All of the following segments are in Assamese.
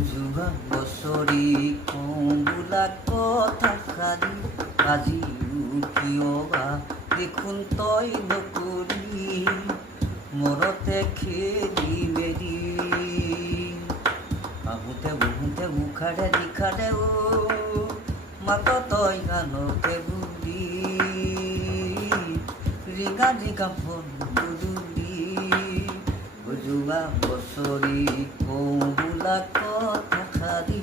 যোৱা বছৰি কওঁ বোলা কথাষাৰি আজিও কিয় বা দেখোন তই নকৰি মৰতে খেলি মেলি আহোঁতে বহুতে মুখাৰে নিখাৰে মাত তই গানতে বুলি ৰিঙা ৰিঙা মন গধূলি যোৱা বছৰি কওঁ বোলা কথাষাৰি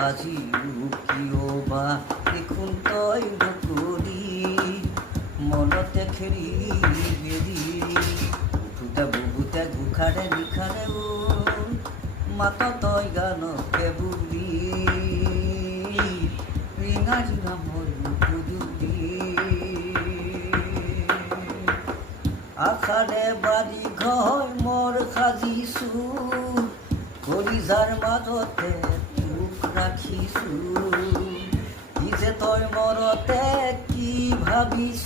আজিও কিয় বা দেখোন তই নকৰি মনতে খেলি মেলি উঠোতে বহুতে মুখাৰে নিখাৰে মাত তই গানতে বুলি ৰিঙা ৰিঙা মন গধূলি আশাৰে বাৰী ঘৰ মোৰ সাজিছোঁ কলিজাৰ মাজতে তোক ৰাখিছোঁ কি যে তই মৰতে কি ভাবিছ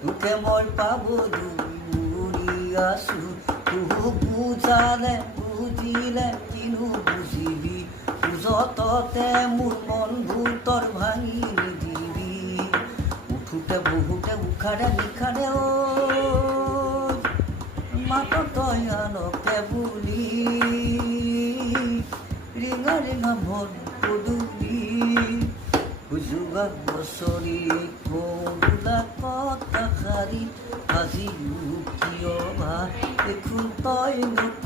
তোকে মই পাবলৈ মৰি আছোঁ তোক বুজালে বুজিলে কিনো বুজিবি বুজততে মোৰ মনবোৰ তৰ ভাঙি নিদিবি উঠোতে বহুতে উখাৰে নিখাৰে মাত তই আনকে বুলি ৰিঙা ৰিঙা মন পদূলি যোৱা বছৰি কওঁ বোলা কথাষাৰি আজিও কিয় বা দেখোন তই নকৰি